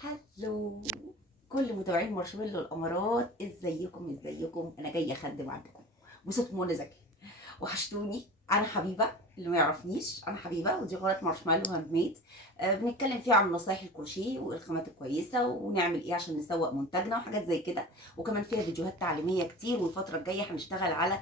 هلو كل متابعين مارشميلو الامارات، ازيكم. انا جايه اخدم عندكم بصوت منى زكي. وحشتوني. انا حبيبه، اللي ما يعرفنيش انا حبيبه، ودي قناه مارشميلو هاند ميد. بنتكلم فيها عن نصايح الكروشيه والخامات الكويسه ونعمل ايه عشان نسوق منتجنا وحاجات زي كده. وكمان فيها فيديوهات تعليميه كتير، والفتره الجايه هنشتغل على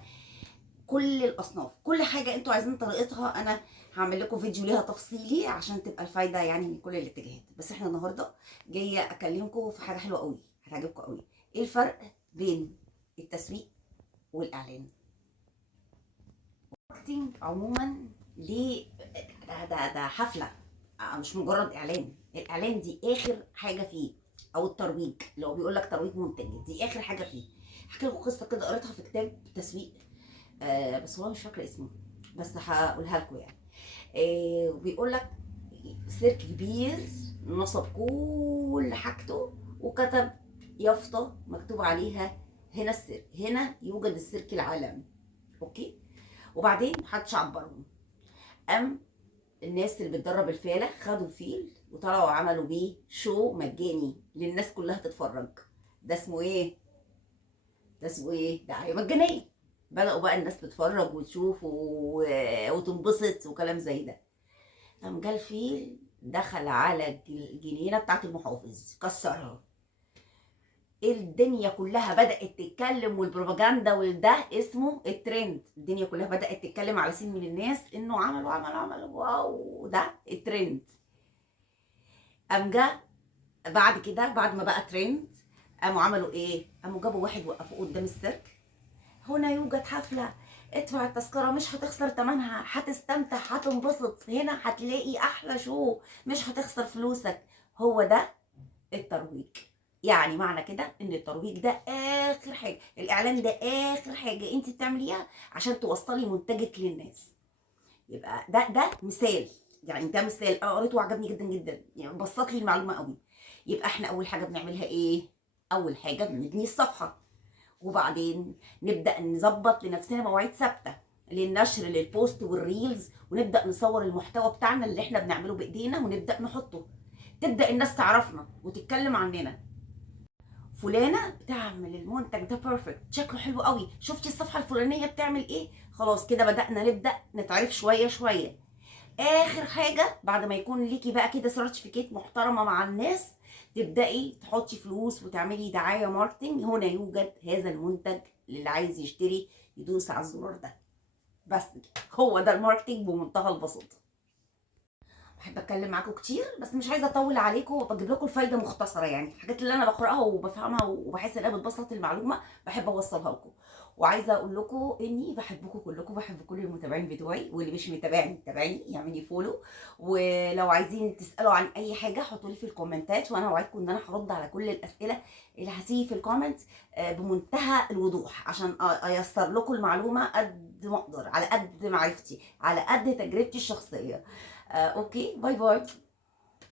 كل الاصناف، كل حاجه انتوا عايزين طريقتها انا هعمل لكم فيديو ليها تفصيلي عشان تبقى الفايده يعني من كل الاتجاهات. بس احنا النهارده جايه اكلمكم في حاجه حلوه قوي هتعجبكم قوي. ايه الفرق بين التسويق والاعلان؟ الماركتينج عموما ليه؟ ده حفله، مش مجرد اعلان. الاعلان دي اخر حاجه فيه، او الترويج اللي هو بيقول لك ترويج منتج، دي اخر حاجه فيه. احكي لكم قصه كده قريتها في كتاب تسويق، بس والله مش فاكره اسمه، بس هقولها لكم يعني. بيقول لك سيرك كبير نصب كل حاجته وكتب يافطه مكتوب عليها هنا السيرك، هنا يوجد السيرك العالمي. اوكي. وبعدين محدش عبرهم. قام الناس اللي بتدرب الفيله خدوا الفيل وطلعوا عملوا بيه شو مجاني للناس كلها تتفرج. ده اسمه ايه؟ دعايه مجانيه. بدأوا بقى الناس تتفرج وتشوف وتنبسط وكلام زي ده. قام جه الفيل دخل على الجنينه بتاعت المحافظ كسرها. الدنيا كلها بدأت تتكلم، والبروباجندا والده اسمه الترند. الدنيا كلها بدأت تتكلم على سين من الناس انه عمل واو، ده الترند. قام جه بعد كده، بعد ما بقى ترند، قاموا عملوا ايه؟ قاموا جابوا واحد وقفوه قدام السيرك. هنا يوجد حفلة، ادفع التذكرة مش هتخسر تمنها، هتستمتع هتنبسط، هنا هتلاقي أحلى شو، مش هتخسر فلوسك. هو ده الترويج. يعني معنى كده ان الترويج ده اخر حاجه، الاعلان ده اخر حاجه انت بتعمليها عشان توصلي منتجك للناس. يبقى ده مثال، يعني ده مثال انا قريته وعجبني جدا جدا، يعني بسط لي المعلومه قوي. يبقى احنا اول حاجه بنعملها ايه؟ اول حاجه بنبني الصفحه، وبعدين نبدا نظبط لنفسنا مواعيد ثابته للنشر للبوست والريلز، ونبدا نصور المحتوى بتاعنا اللي احنا بنعمله بايدينا ونبدا نحطه. تبدا الناس تعرفنا وتتكلم عننا. فلانه بتعمل المنتج ده بيرفكت، شكله حلو قوي، شفتي الصفحه الفلانيه بتعمل ايه؟ خلاص كده نبدا نتعرف شويه شويه. اخر حاجه بعد ما يكون ليكي بقى كده سيرتيفيكيت محترمه مع الناس، تبداي تحطي فلوس وتعملي دعايه ماركتنج. هنا يوجد هذا المنتج، اللي عايز يشتري يدوس على الزرار ده. بس كده. هو ده الماركتنج بمنتهى البساطه. بحب اتكلم معاكم كتير بس مش عايزه اطول عليكم، وبجيب لكم الفايده مختصره، يعني الحاجات اللي انا بقراها وبفهمها وبحس انها بتبسط المعلومه بحب اوصلها لكم. وعايزه اقول لكم اني بحبكم كلكم، بحب كل المتابعين بتوعي، واللي مش متابعني يتابعني يعمل لي فولو. ولو عايزين تسالوا عن اي حاجه حطوا لي في الكومنتات، وانا اوعدكم ان انا هرد على كل الاسئله اللي هتيجي في الكومنت بمنتهى الوضوح، عشان ايسر لكم المعلومه قد ما اقدر، على قد معرفتي، على قد تجربتي الشخصيه. اوكي، باي باي.